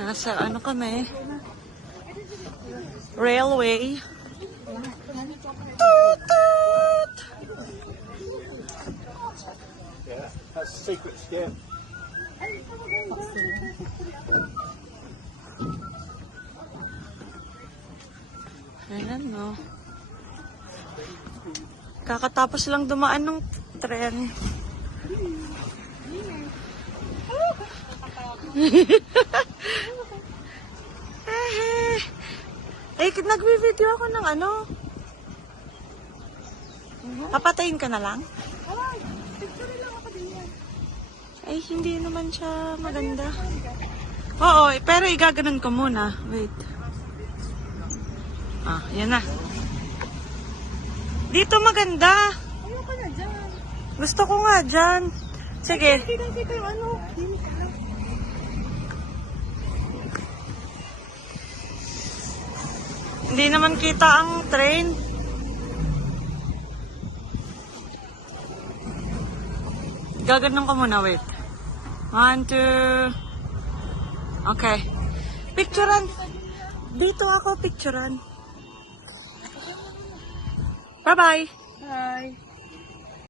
Nasa ano kami? Railway. Toot, toot. Yeah, that's a secret scam. Ayan, no. Kakatapos lang dumaan ng tren. Nagvi-video ako ng ano. Papatayin ka na lang? Ay, hindi naman siya maganda. Oo, pero igaganon ko muna. Wait. Ah, yan na. Dito maganda. Ayoko na dyan. Gusto ko nga dyan. Sige. Kita yung ano. Hindi naman kita ang train. Gaganon ko muna, wait. 1, 2. Okay. Picturean. Dito ako picturean. Bye-bye. Bye.